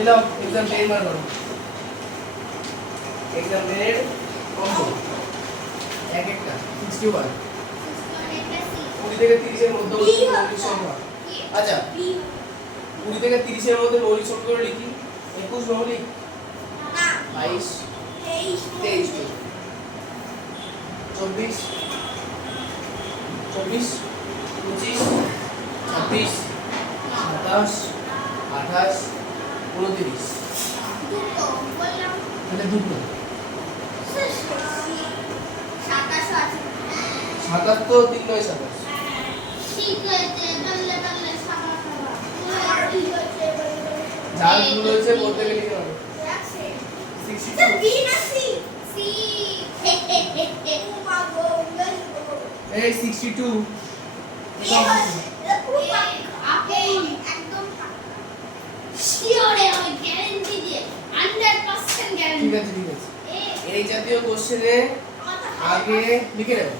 এলো exam pen বার করো exam এর অঙ্ক এক একটা 61 20 থেকে 30 এর মধ্যে মৌলিক সংখ্যা আচ্ছা 20 থেকে 30 এর মধ্যে মৌলিক সংখ্যাগুলো লিখি 21 মৌলিক না 22 23 24 25 26 27 28 29 দুটো সাতাশ তো 3 9 27 যার ভুল হয়েছে বলতে গেলে কি হবে 62 ঠিক আছে এই জাতীয় কোশ্চেনে আগে লিখে নেব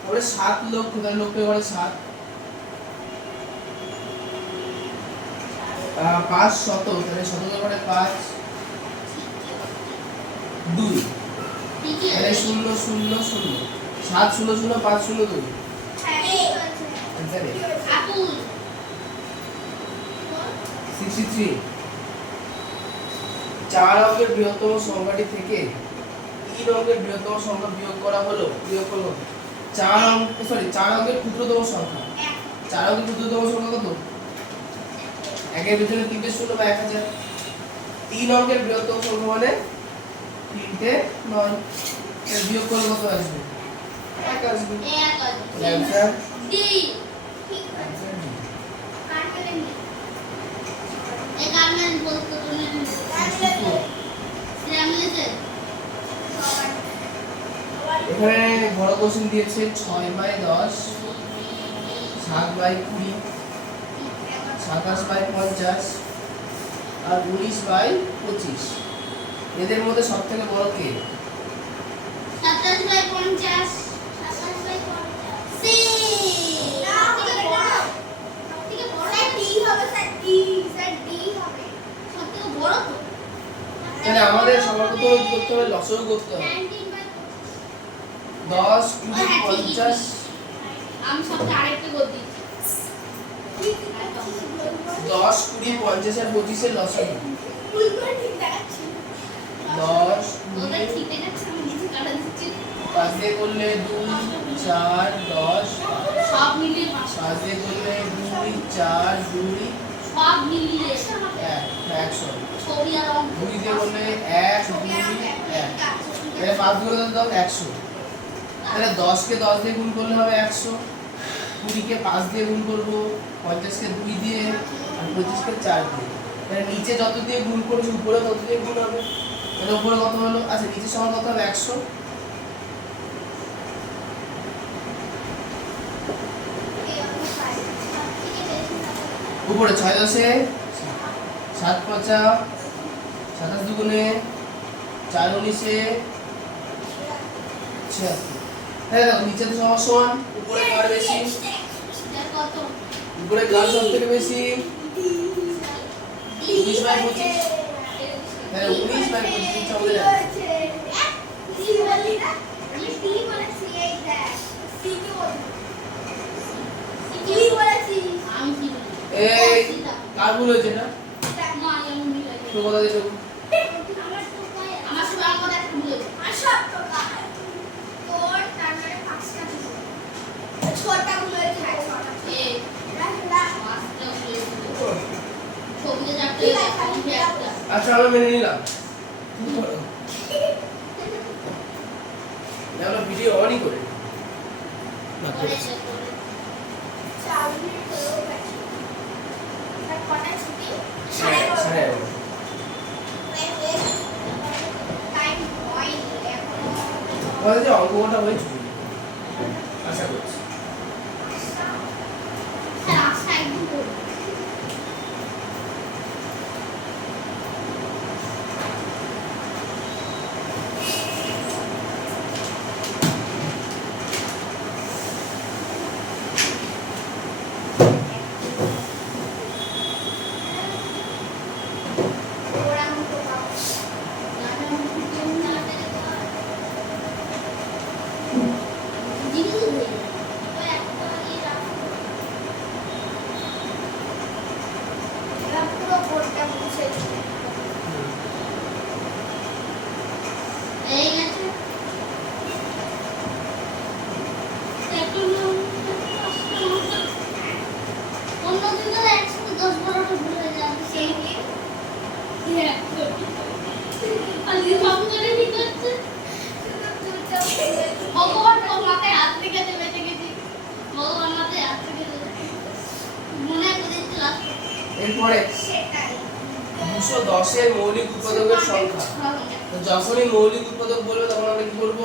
তাহলে 7 লোক কোথায় লোক পেয়ে 7 5 শত তাহলে শত করে 5 2 তাহলে 0 0 0 7 0 0 5 0 2 আপুল 63 4 অঙ্কের বৃহত্তম সংখ্যাটি থেকে 3 অঙ্কের বৃহত্তম সংখ্যা বিয়োগ করা হলো বিয়োগ করব 4 অঙ্কের ক্ষুদ্রতম সংখ্যা 4 অঙ্কের ক্ষুদ্রতম সংখ্যা কত একের ভিতরে 3টে শূন্য বা 1000 3 অঙ্কের বৃহত্তম সংখ্যা মানে 3টে 9 এর বিয়োগ করলে কত আসবে 1 আসবে 1 आंसर ডি একারমেন্ট বলতে তুমি এখানে বড় কোশ্চেন দিয়েছে 6 বাই 10 7 বাই 20 27 বাই 50 আর 19 বাই 25 এদের মধ্যে সবথেকে বড় কে 27 বাই 50 27 বাই 50 সি সবথেকে বড় স্যার ডি হবে স্যার ডি হবে সবথেকে বড় তো তাহলে আমাদের সবার প্রথমে কি করতে হবে লসাগু করতে হবে 10 20 50 আমি সবটা আরেকটা করে দিই 10 20 50 আর 25 এর লসাগু 10 ওটা 20 ঠিক আছে আমি নিচে কাটা দিচ্ছি 5 দিয়ে করলে 2 4 10 সব মিলিয়ে 5 দিয়ে করলে 2 4 2 সব মিলিয়ে 100 ছবি আর অঙ্ক 2 দিয়ে করলে 1 2 1 তাহলে 5 দিয়ে করলে দাও 100 তাহলে 10 কে 10 দিয়ে গুণ করলে হবে 100 20 কে 5 দিয়ে গুণ করব 50 কে 2 দিয়ে আর 25 কে 4 দিয়ে তাহলে নিচে যত দিয়ে গুণ করব উপরে তত দিয়ে গুণ হবে তাহলে উপরে কত হলো আচ্ছা নিচে সমান কত হবে 100 উপরে 6 10 7 5 27 দুগুণে 4 19 76 হ্যাঁ দেখো নিচে তো সমান সমান উপরে কার বেশি কত উপরে কার সবথেকে বেশি 19 বাই 25 তাহলে 19 বাই 25 চলে যাবে এই কার ভুল হয়েছে না তো কথা দিছো আমার সব আমার একটা ভুল হয়েছে আর সব তো তোর তার মানে 5টা ভুল ছোটটা ভুল হয়েছে এই রাখলা 5টা ভুল হয়েছে ছবিতে যাচ্ছে একটা আচ্ছা আমরা মেনে নিলাম আমরা ভিডিও অনই করে না করে সাড়ে আমাদের যে অঙ্কটা হয়েছে আশা করছি 10 12টা ভুলে যাবে সেই নিয়ে হ্যাঁ আর এই সব করে ঠিক করতে ভগবান তোর মাথায় হাত রেখে দে বেঁচে গেছি ভগবান মাথায় হাত রেখে দে মনে করেছিল এরপরে সেটাই 210 এর মৌলিক উৎপাদকের সংখ্যা। তো যখনই মৌলিক উৎপাদক বলবে তখন আমরা কি করব?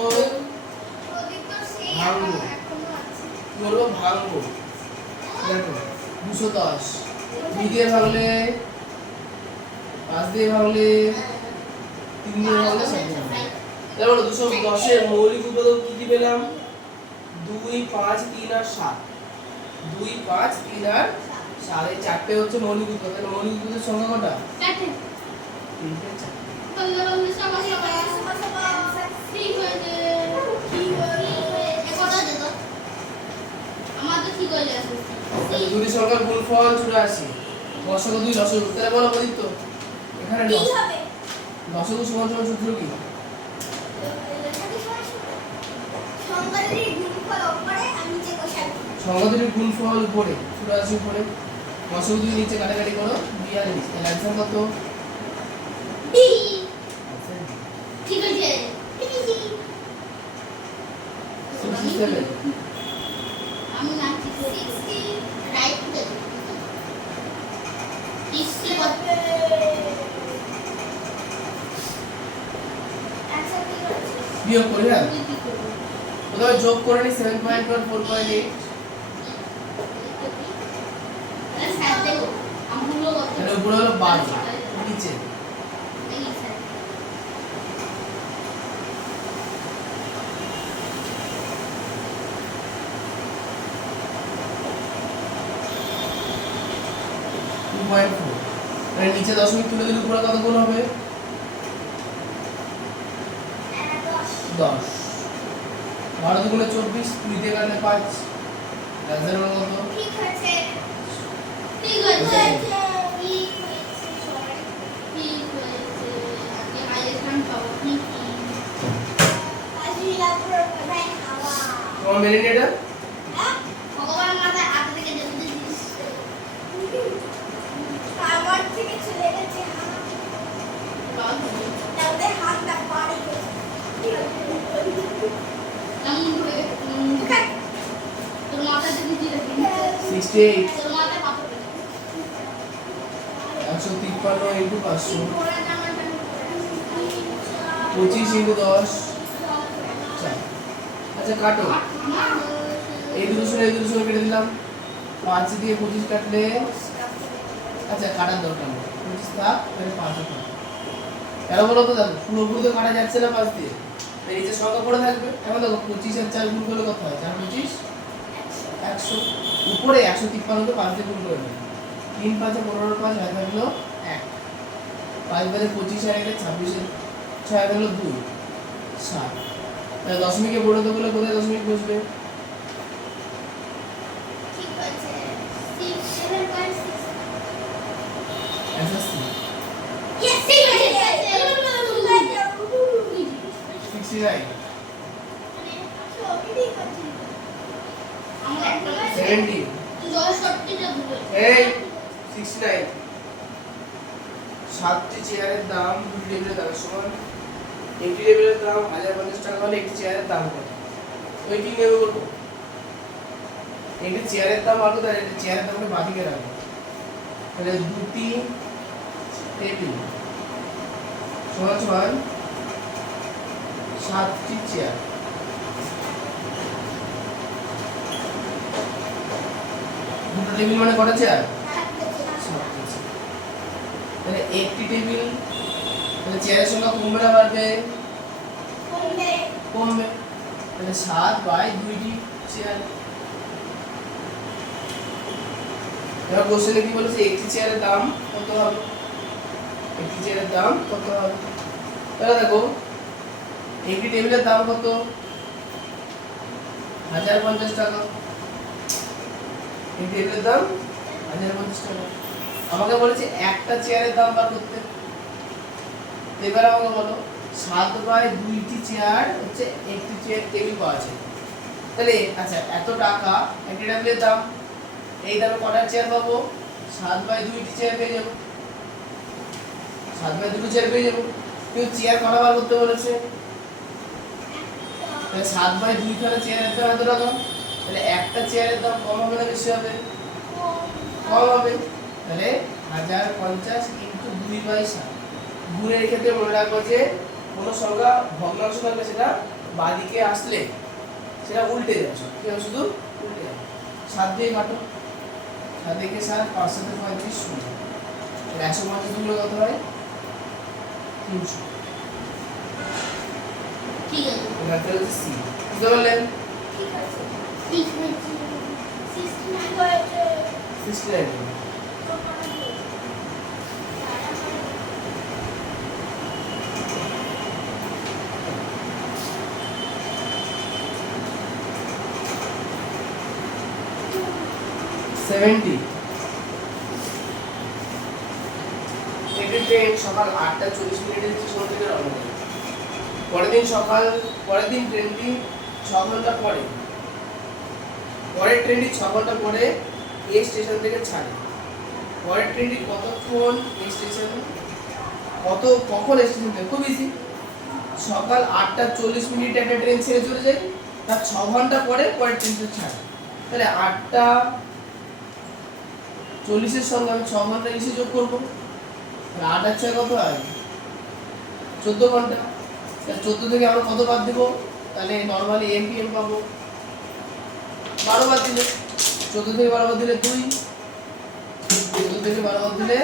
প্রদীপ তো সেই ভাঙবো। এখনো আছে কি করব? ভাঙবো। দেখো 210 2 দিয়ে ভাঙলে 5 দিয়ে ভাঙলে 3 দিয়ে ভাঙলে 7 দিয়ে ভাঙলে। তাহলে 210 এর মৌলিক উৎপাদক কি কি পেলাম? 2 5 3 আর 7। 2 5 3 আর 7 এই চারটে হচ্ছে মৌলিক উৎপাদক। তাহলে মৌলিক উৎপাদকের সংখ্যা কটা? চারটে 3 তে 4। বললে বললে সবাই ঠিক হয়েছে ঠিক হয়েছে একটা দে তো আমার তো ঠিক হয়ে যাচ্ছে তাহলে দুটি সংখ্যার গুণফল 84। লসাগু 2 লসাগু। তাহলে বলো প্রদীপ্ত এখানে কি হবে লসাগু সমান সমান সূত্র কি? সংখ্যাদের গুণফল উপরে আর নিচে বসাবো সংখ্যা দুটির গুণফল উপরে 84 উপরে, লসাগু 2 নিচে কাটাকাটি করো 42। তাহলে অ্যানসার কত? D Answer D। ঠিক আছে 67 আমি না 60 রাইট দে 60 করতে আচ্ছা ঠিক আছে বিয়োগ করি হ্যাঁ, তুই কি করবি প্রথমে যোগ করে নি 7.1 4.8। আরে স্যার দেখো আমগুলো কত তাহলে উপরে হলো 12, নিচে দেখি স্যার 2.4। তাহলে নিচে দশমিক তুলে দিলে উপরে কত গুণ হবে? 10। 12 দুগুণে 24, 2 দিয়ে কাটলে 5। অ্যানসার হলো কত? ঠিক আছে ঠিক আছে ঠিক হয়েছে সবাই ঠিক হয়েছে আজকে হাইয়েস্ট রান পাবো ঠিক আজকে লাপুরের কোথায় খাওয়া তোমার মেনে নিয়ে এটা ভগবান মাথায় হাত রেখে দেবে দিস আমার থেকে চলে গেছে তাহলে হাতটা পাড়ে গেছে কেমন করে তোর মাথা থেকে দিয়ে রাখি 68 তোর মাথায় পাপড় 153 ইনটু 500 পড়া জামাটা 25 ইনটু 10। আচ্ছা কাটো, এই দুটোর সঙ্গে এই দুটোর সঙ্গে কেটে দিলাম। 5 দিয়ে 25 কাটলে, আচ্ছা কাটার দরকার নেই, 25 থাক, তাহলে 5 থাক। কেন বলো তো? দেখো পুরোপুরি তো কাটা যাচ্ছে না 5 দিয়ে, তাই নিচে সংখ্যা পড়ে থাকবে। এখন দেখো 25 আর 4 গুণ করলে কত হয়? 4 25 100। উপরে 153 কে 5 দিয়ে গুণ করে নেবে। 3 5 15 5 হয় থাকলো 1। 5 বারে 25 আর 1 26 এর 6 হলো 2 7। তাহলে দশমিকে বড় তো বলে কোথায় দশমিক বসবে? ঠিক আছে 7.6 অ্যান্সার সি Yes, ঠিক আছে 69 আমরা একটা 70 জল শর্টটা ভুলে এই 69। 7টি চেয়ারের দাম 2 টেবিলের দাম সমান। একটি টেবিলের দাম 1050 টাকা হলে একটি চেয়ারের দাম কত? ওইটি নেবে বলবো। একটি চেয়ারের দাম আর কত? একটি চেয়ারের দামটা বাদিকে রাখবো। তাহলে দুটি টেবিল সমান সমান 7টি চেয়ার। দুটো টেবিল মানে কটা চেয়ার? তাহলে একটি টেবিল, তাহলে চেয়ারের সংখ্যা কমবে না বাড়বে? কমবে। তাহলে 7/2টি চেয়ার। এবার কোশ্চেনে কি বলেছে? একটি চেয়ারের দাম কত হবে? একটি চেয়ারের দাম কত হবে? তাহলে দেখো একটি টেবিলের দাম কত? 1050 টাকা। একটি টেবিলের দাম 1050 টাকা। আমাকে বলেছে একটা চেয়ারের দাম বার করতে। এবার আমাকে বলো 7/2টি চেয়ার হচ্ছে একটি চেয়ার টেবিল পাওয়া আছে। তাহলে আচ্ছা এত টাকা একটি টেবিলের দাম, এই দামে কটা চেয়ার পাবো? 7/2 চেয়ার পেয়ে যাবো, 7/2 চেয়ার পেয়ে যাবো। কিন্তু চেয়ার কটা বার করতে বলেছে, তাহলে 7/2 খানে চেয়ারের দাম এত টাকা, তাহলে একটা চেয়ারের দাম কম হবে না বেশি হবে? কম হবে। তাহলে 1050 ইন্টু 2/7। গুণের ক্ষেত্রে মনে রাখবো যে কোনো সংখ্যা ভগ্নাংশ থাকলে সেটা বাঁদিকে আসলে সেটা উল্টে যাবে, কি হবে? শুধু উল্টে যাবে। 7 দিয়ে কাটো, 7 দিয়ে 7, 5 7 35 শূন্য। 150 দুগুলো কত হয়? 300। ঠিক আছে এটা হচ্ছে সি। বুঝতে পারলেন? ঠিক আছে ঠিক আছে 69 হয়েছে 69। তো কত হলো? 70। একটি ট্রেন সকাল 8:40 স্টেশন থেকে রওনা দেয়। পরের দিন ট্রেনটি 6 ঘন্টা পরে, পরের ট্রেনটি 6 ঘন্টা পরে এই স্টেশন থেকে ছাড়ে। পরের ট্রেনটি কতক্ষণ এই স্টেশন, কখন স্টেশন থেকে? খুব ইজি। সকাল 8:40 একটা ট্রেন ছেড়ে চলে যায়, তার 6 ঘন্টা পরে পরের ট্রেনটি ছাড়ে। তাহলে 8:40 এর সঙ্গে আমি 6 ঘন্টা এসে যোগ করবো, তাহলে 8 আর 6 কত হয়? 14 ঘন্টা। তাহলে 14 থেকে আমরা কত বাদ দিব? তাহলে নরমালি এমপিএম পাবো 12 বাদ দিলে, 14 থেকে 12 বাদ দিলে 2, 14 থেকে 12 বাদ দিলে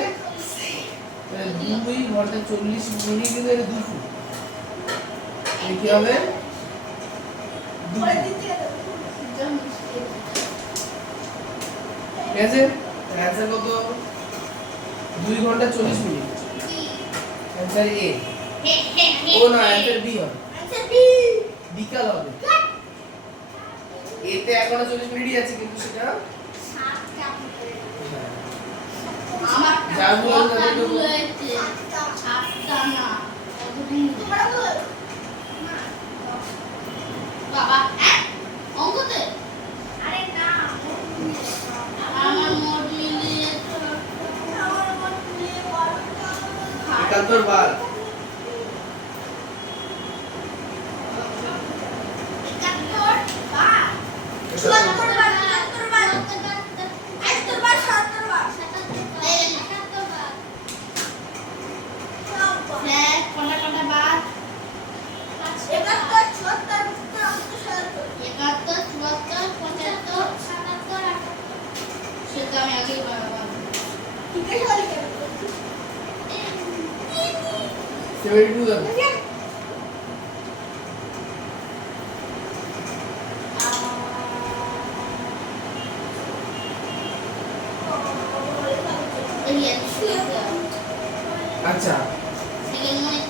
তাহলে 2 ঘন্টা 40 মিনিট দিলে 2 ফুট। এই কি হবে? 2 পরের দিন থেকে তো একদম ঠিক আছে? অ্যানসার কত? 2 ঘন্টা 40 মিনিট। অ্যানসার এ। ও না, অ্যানসার বি হবে। আচ্ছা বি বিকাল হবে। এতে এখনো 40 মিনিটই আছে, কিন্তু সেটা 7 টা হ্যাঁ। আমার যা বললাম তাদের তো হয়েছে 7টা না কতদিন তোমরা বল না বাবা অঙ্কতে আরে না আমার মোট মিলিয়ে তো আমার মোট মিলিয়ে 71 বার। 71 বার 74 বার 74 বার 71 বার 77 বার 77 বার স্যার কোনটা কোনটা বার 71 76 71 74 75 77 সেটা আমি আগেই বললাম ঠিক আছে বলি কেন 72 যাবে। আচ্ছা,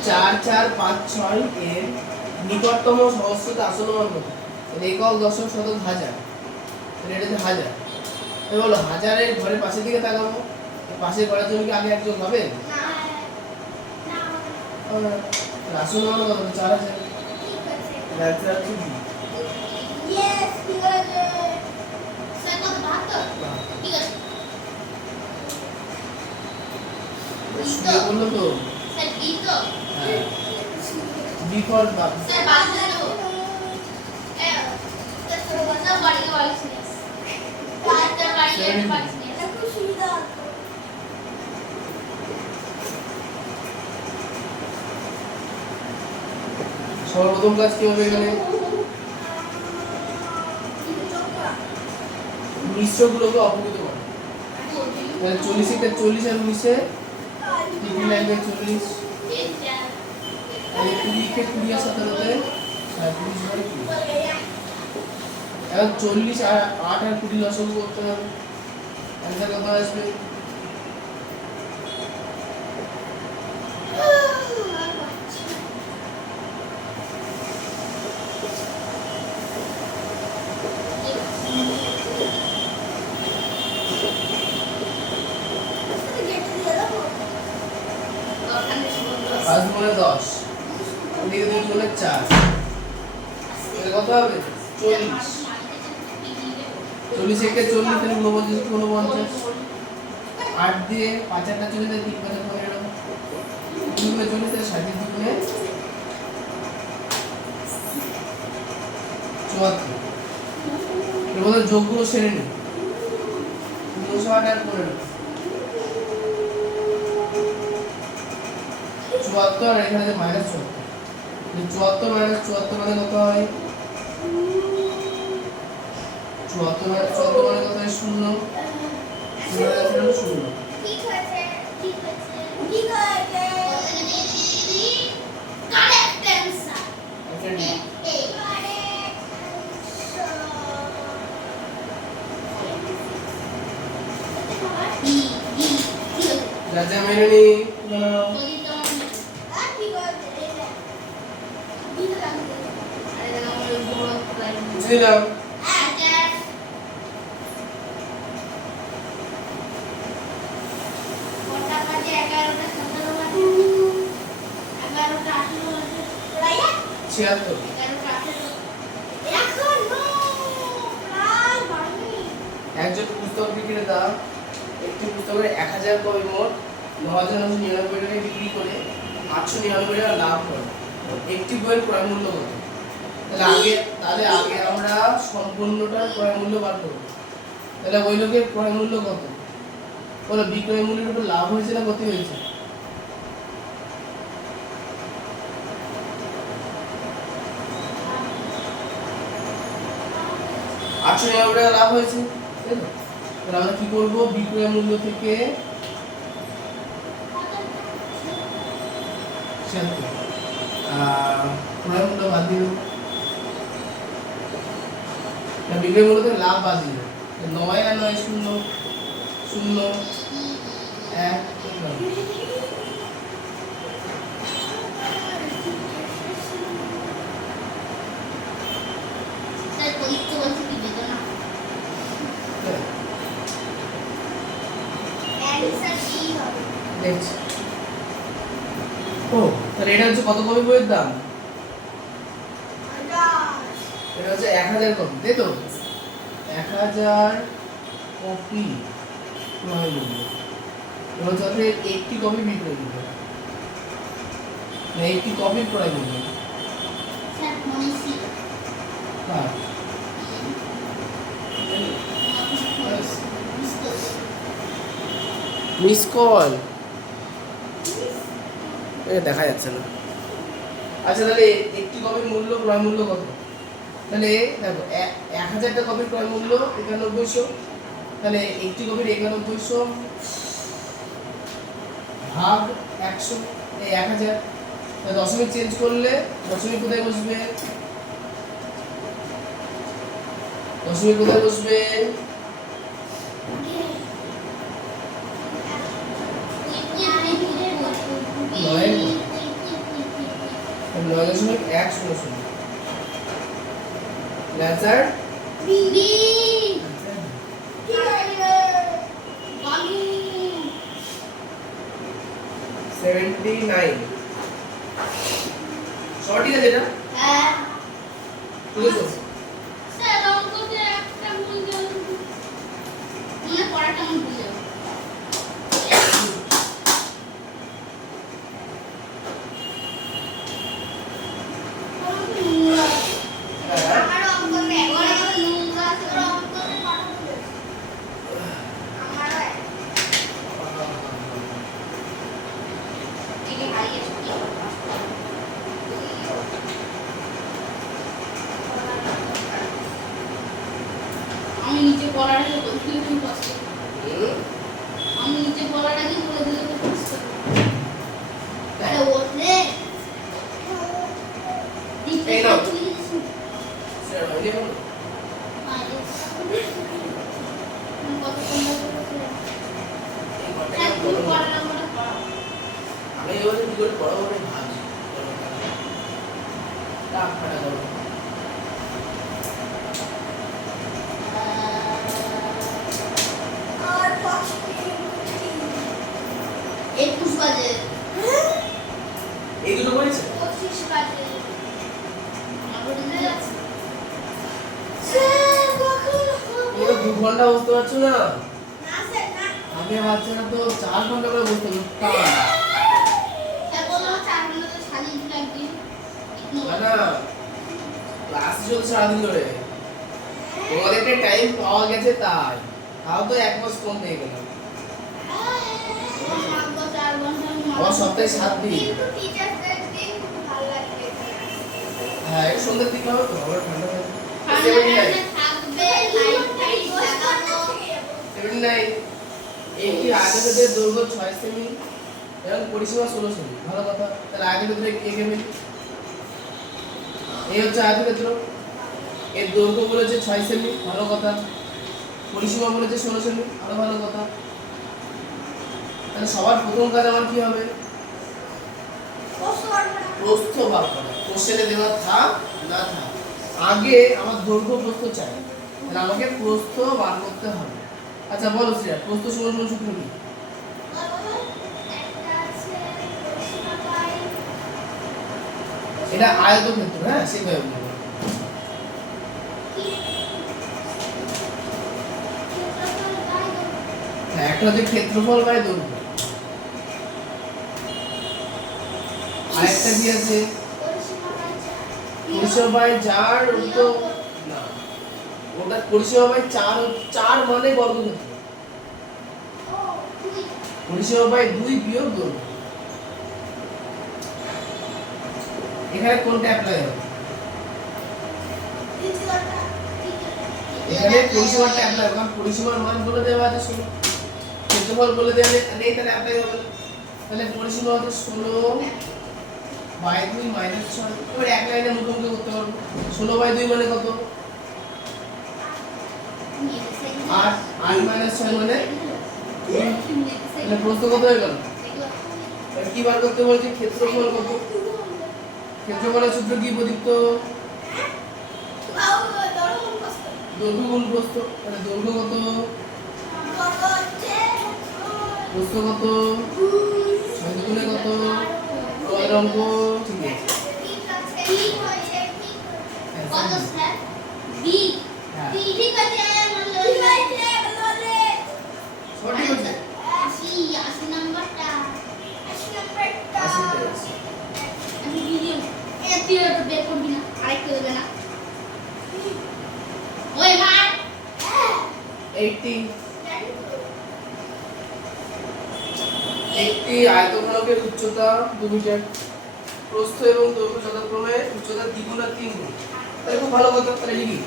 4 4 5 6 এর নিকটতম সহস্রতে আসন্ন মান কত? তাহলে একক দশক শতক হাজার, তাহলে এটা হচ্ছে হাজার। তাহলে বলো হাজারের ঘরের পাশের দিকে তাকাবো, পাশের ঘরের জন্য কি আগে একজন হবে? তাহলে আসন্ন মান কত? 4000। অ্যানসার হচ্ছে বি। শুনে বললো তো হ্যাঁ, বি ফর বাবু। সর্বপ্রথম কাজ কি হবে এখানে? মিশ্রগুলোকে অপকৃত করে। তাহলে 40 কে 40 আর 19 এ 3 লাগবে 40, তাহলে 20 কে 20 আর 17 তে 37 বাই 20। এখন 40 আর 8 আর 20 লসাগু করতে হবে। অ্যানসার কত আসবে? পাঁচ গুণে 10, এদিকে 2 গুণে 4, তাহলে কত হবে? 40। 40 একে 40, তাহলে 49 49। 8 দিয়ে 5 8টা চলে যায় 3 5 15 দুগুণে চলে যায় 60 দুগুণে 74 এর মধ্যে যোগগুলো সেরে নি 208 আর 15 74 আর এখানে যে মাইনাস 74 মাইনাস 74 মানে কত হয় 74 মাইনাস 74 মানে কত হয় 0 0 ঠিক আছে ঠিক আছে কারেক্ট অ্যানসার রাজা মেরনি বানাও বুঝলাম ছিয়াত্তর একজন পুস্তক বিক্রেতা একটি পুস্তকের 1000 কপি মোট 9999 টাকায় বিক্রি করে 899 টাকা লাভ করে একটি বইয়ের ক্রয় মূল্য কত তাহলে আগে আমরা সম্পূর্ণটার ক্রয় মূল্য বার করব তাহলে ওই লোকের ক্রয় মূল্য কত বলো বিক্রয় মূল্যের উপর লাভ হয়েছে না ক্ষতি হয়েছে আটশো টাকা লাভ হয়েছে তাই তো তাহলে আমরা কি করব বিক্রয় মূল্য থেকে 76 ক্রয় মূল্য বাদ দিল না বিক্রয় মূল্য থেকে লাভ বাদ দিল 9 আর 9 0 0 1 দেখছি ও তাহলে এটা হচ্ছে কত কপি বইয়ের দাম এটা হচ্ছে 1000 কপি তাই তো 1000 কপি ক্রয় মূল্য এবং তাহলে 80 কপি বিক্রয় মূল্য না 80 কপি ক্রয় মূল্য হ্যাঁ মিস কল এটা দেখা যাচ্ছে না আচ্ছা তাহলে একটি কপির মূল্য ক্রয় মূল্য কত তাহলে দেখো 1000টা কপির ক্রয় মূল্য 9100 তাহলে একটি কপির 9100 ভাগ 100 এই 1000 তাহলে দশমিক চেঞ্জ করলে দশমিক কোথায় বসবে নয় দশমিক 100 লেজার বিবি 79 সঠিক আছে এটা হ্যাঁ বুঝেছো স্যার অঙ্কতে একটা ভুল গেল মনে পড়াটা আমি ভুলে যাব আমার অঙ্কতে একবার নোংরা তোর অঙ্কতে কত ভুল আমারও একে হারিয়ে ছুটি আমি নিচে পড়াটাকে বলে দিলে খুব কষ্ট আমি নিচে পড়াটাকে বলে দিলে খুব কষ্ট আরে ওঠে এই নাও। স্যার ভাই বলো কত সুন্দর করেছে এই ঘরটা হ্যাঁ কেমন তুমি বলো? পড়াটা মনে পড়া আমি এবারে কি করে পড়াবো বলে ভাবছি টাক ফাটা করো আর 21 বাজে এই দুটো করেছে 25 বাজে আমার বলে যাচ্ছে স্যার কখন তোমরা 2 ঘন্টা বসতে পারছো না না স্যার না আগে বাচ্চারা তো 4 ঘন্টা করে বসতে হতো এখন 4 ঘন্টা তো শালিশ লাগবে না ক্লাস চলছে সারাদিন ধরে তোমাদের একটা টাইম পাওয়া গেছে তাই তাও তো 1 মাস কম হয়ে গেল আমার সপ্তাহে 7 দিন কিন্তু টিচারদের দিন খুব ভালো লাগবে হ্যাঁ এই সন্ধ্যার দিকে হবে তো আবার ঠান্ডা থাকবে থাকবে লাইট লাগানো 79 একটি আয়তক্ষেত্রের দৈর্ঘ্য 6 সেমি এবং পরিসীমা 16 সেমি ভালো কথা তাহলে আয়তক্ষেত্রে কে কেমন এই হচ্ছে আয়তক্ষেত্র এর দৈর্ঘ্য বলেছে 6 সেমি ভালো কথা পরিসীমা বলেছে 16 সেমি আরো ভালো কথা তাহলে সবার প্রথম কাজ আমার কি হবে প্রস্থ বার করা কোশ্চেনে দেওয়া থাক না থাক আগে আমার দৈর্ঘ্য প্রস্থ চাই তাহলে আমাকে প্রস্থ বার করতে হবে আচ্ছা বলো শ্রেয়া প্রস্থ সমান সূত্র কি এটা আয়তক্ষেত্র হ্যাঁ সেটাই বলবো হ্যাঁ একটা হচ্ছে ক্ষেত্রফল বাই দৈর্ঘ্য আরেকটা কি আছে পরিসীমা বাই 4 তো না ওটা পরিসীমা বাই 4 মানে বর্গক্ষেত্র পরিসীমা বাই 2 বিয়োগ দৈর্ঘ্য এখানে কোনটা অ্যাপ্লাই হবে এখানে পরিসীমাটা অ্যাপ্লাই হবে কারণ পরিসীমার মান বলে দেওয়া আছে 16 ক্ষেত্রফল বলে দেওয়া নেই তাহলে অ্যাপ্লাই হবে তাহলে পরিসীমা হচ্ছে 16 বাই 2 মাইনাস 6 এবার এক লাইনে মুখোমুখি করতে পারবো 16 বাই 2 মানে কত 8 8 মাইনাস 6 মানে তাহলে প্রস্থ কত হয়ে গেল এবার কি বার করতে বলছি ক্ষেত্রফল কত ক্ষেত্রফলের সূত্র কি প্রদীপ্ত দৈর্ঘ্য গুণ প্রস্থ তাহলে দৈর্ঘ্য কত প্রস্থ কত 6 গুণে কত এর অঙ্ক ঠিক আছে কত স্যার বি বি ঠিক আছে সঠিক আছে 80 নাম্বারটা 80 নাম্বারটা আছে আমি ভিডিও তুই তো বের করবি না আরেকটু দেবে না ওই মার 80 একটি আয়তঘনকের উচ্চতা 2 মিটার প্রস্থ এবং দৈর্ঘ্য যথাক্রমে উচ্চতা দ্বিগুণ আর 3 গুণ তাহলে খুব ভালো কথা তাহলে লিখি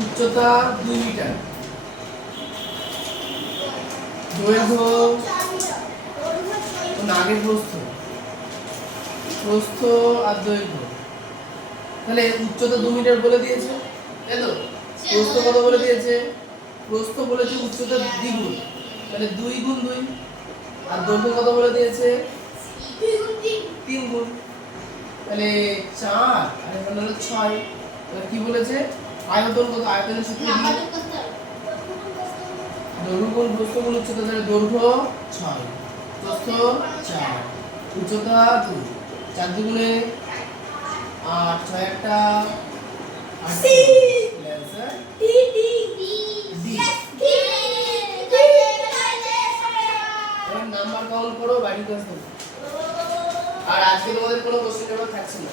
উচ্চতা 2 মিটার দৈর্ঘ্য না আগে প্রস্থ আর দৈর্ঘ্য তাহলে উচ্চতা 2 মিটার বলে দিয়েছে তাই তো প্রস্থ কত বলে দিয়েছে প্রস্থ বলেছে উচ্চতা দ্বিগুণ তাহলে 2 গুণ 2 আর দৈর্ঘ্য কত বলে দিয়েছে 3 গুণ তাহলে 4 আর এখানে হলো 6 তাহলে কি বলেছে আয়তন কত আয়তনের সূত্র কি দৈর্ঘ্য গুণ প্রস্থ গুণ উচ্চতা তাহলে দৈর্ঘ্য 6 প্রস্থ 4 উচ্চতা 2 4 দুগুণে 8 6 একটা 8 C answer D D D এবার নাম্বার কাউন্ট করো বাড়ি ক্লাস করো আর আজকে তোমাদের কোনো কোশ্চেন পেপার থাকছে না